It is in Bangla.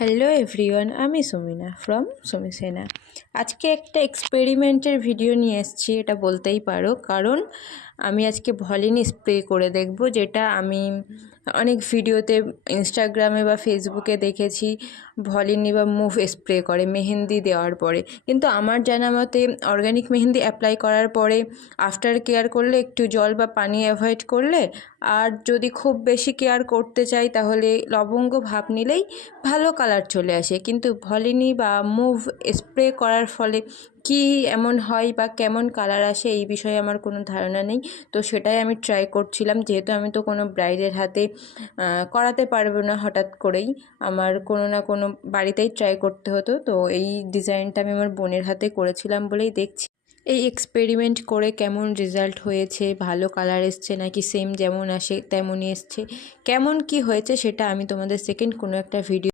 হ্যালো এভরিওয়ান, আমি সুমিনা ফ্রম সুমিসেনা। আজকে একটা এক্সপেরিমেন্টের ভিডিও নিয়ে এসেছি, এটা বলতেই পারো, কারণ আমি আজকে ভলিনি স্প্রে করে দেখব, যেটা আমি অনেক ভিডিওতে ইনস্টাগ্রামে বা ফেসবুকে দেখেছি ভলিনি বা মুভ স্প্রে করে মেহেন্দি দেওয়ার পরে। কিন্তু আমার জানা মতে অর্গ্যানিক মেহেন্দি অ্যাপ্লাই করার পরে আফটার কেয়ার করলে একটু জল বা পানি অ্যাভয়েড করলে, আর যদি খুব বেশি কেয়ার করতে চাই তাহলে লবঙ্গ ভাপ নিলেই ভালো কালার চলে আসে। কিন্তু ভলিনি বা মুভ স্প্রে করার ফলে কি এমন হয় বা কেমন কালার আসে এই বিষয়ে আমার কোনো ধারণা নেই। তো সেটাই আমি ট্রাই করছিলাম, যেহেতু আমি তো কোনো ব্রাইডের হাতে করাতে পারবো না হঠাৎ করেই, আমার কোনো না কোনো বাড়িতেই ট্রাই করতে হতো। তো এই ডিজাইনটা আমি আমার বোনের হাতে করেছিলাম বলেই দেখছি এই এক্সপেরিমেন্ট করে কেমন রেজাল্ট হয়েছে, ভালো কালার এসছে নাকি সেম যেমন আসে তেমনই এসছে, কেমন কি হয়েছে সেটা আমি তোমাদের সেকেন্ড কোনো একটা ভিডিও